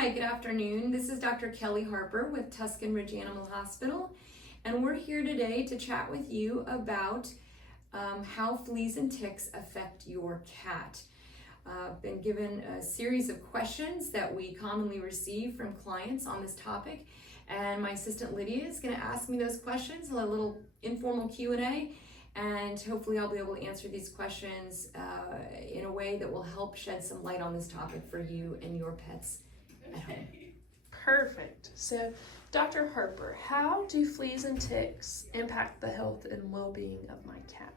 Hi, good afternoon. This is Dr. Kelly Harper with Tuscan Ridge Animal Hospital, and we're here today to chat with you about how fleas and ticks affect your cat. I've been given a series of questions that we commonly receive from clients on this topic, and my assistant Lydia is going to ask me those questions, a little informal Q&A, and hopefully I'll be able to answer these questions in a way that will help shed some light on this topic for you and your pets at home. Perfect. So, Dr. Harper, how do fleas and ticks impact the health and well-being of my cat?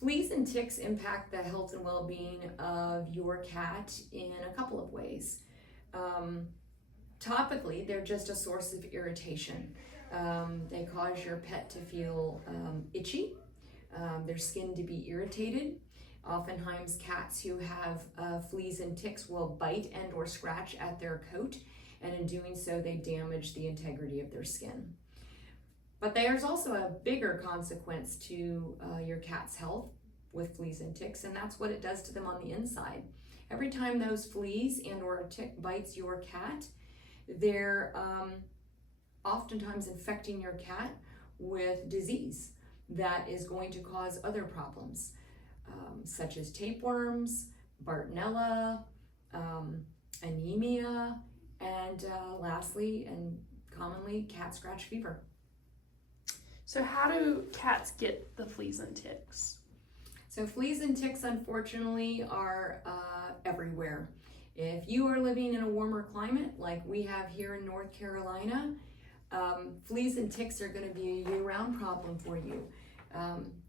Fleas and ticks impact the health and well-being of your cat in a couple of ways. Topically, they're just a source of irritation. They cause your pet to feel itchy, their skin to be irritated. Oftentimes cats who have fleas and ticks will bite and or scratch at their coat, and in doing so they damage the integrity of their skin. But there's also a bigger consequence to your cat's health with fleas and ticks, and that's what it does to them on the inside. Every time those fleas and or a tick bites your cat, they're oftentimes infecting your cat with disease that is going to cause other problems, such as tapeworms, Bartonella, anemia, and lastly and commonly cat scratch fever. So how do cats get the fleas and ticks? So fleas and ticks unfortunately are everywhere. If you are living in a warmer climate like we have here in North Carolina, fleas and ticks are going to be a year-round problem for you.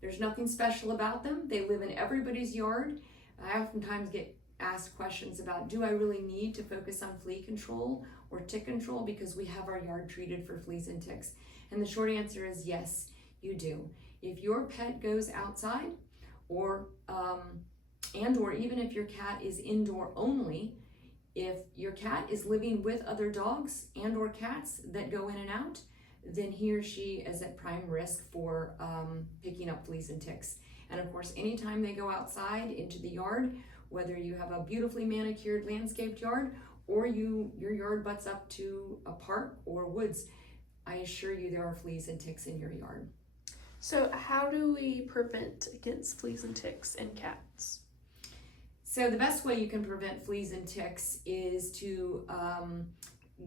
There's nothing special about them. They live in everybody's yard. I oftentimes get asked questions about, do I really need to focus on flea control or tick control because we have our yard treated for fleas and ticks? And the short answer is yes, you do. If your pet goes outside or even if your cat is indoor only, if your cat is living with other dogs and or cats that go in and out, then he or she is at prime risk for picking up fleas and ticks. And of course, anytime they go outside into the yard, whether you have a beautifully manicured landscaped yard or your yard butts up to a park or woods, I assure you there are fleas and ticks in your yard. So how do we prevent against fleas and ticks in cats? So the best way you can prevent fleas and ticks is to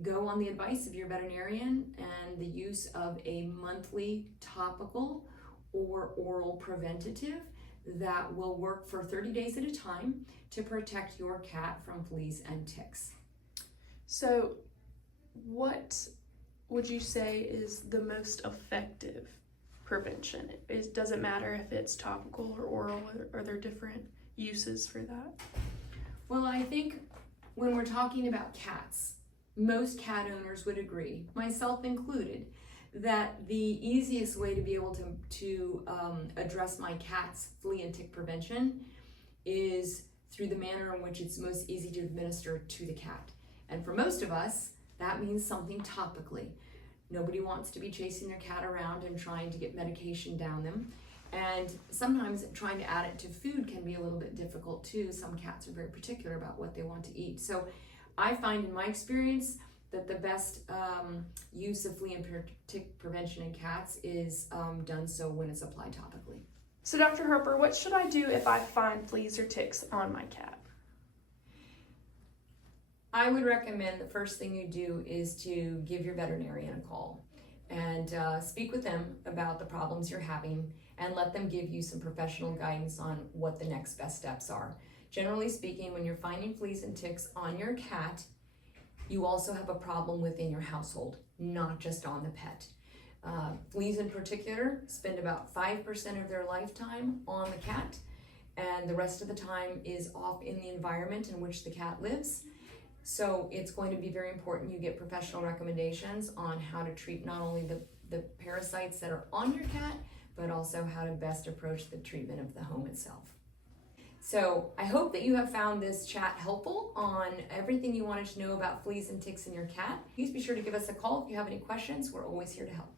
go on the advice of your veterinarian and the use of a monthly topical or oral preventative that will work for 30 days at a time to protect your cat from fleas and ticks. So what would you say is the most effective prevention? Does it matter if it's topical or oral, or are there different uses for that? Well, I think when we're talking about cats, most cat owners would agree, myself included, that the easiest way to be able to address my cat's flea and tick prevention is through the manner in which it's most easy to administer to the cat. And for most of us, that means something topically. Nobody wants to be chasing their cat around and trying to get medication down them. And sometimes trying to add it to food can be a little bit difficult too. Some cats are very particular about what they want to eat. So I find in my experience that the best use of flea and tick prevention in cats is done so when it's applied topically. So Dr. Harper, what should I do if I find fleas or ticks on my cat? I would recommend the first thing you do is to give your veterinarian a call and speak with them about the problems you're having and let them give you some professional guidance on what the next best steps are. Generally speaking, when you're finding fleas and ticks on your cat, you also have a problem within your household, not just on the pet. Fleas in particular spend about 5% of their lifetime on the cat, and the rest of the time is off in the environment in which the cat lives. So it's going to be very important you get professional recommendations on how to treat not only the parasites that are on your cat, but also how to best approach the treatment of the home itself. So I hope that you have found this chat helpful on everything you wanted to know about fleas and ticks in your cat. Please be sure to give us a call if you have any questions. We're always here to help.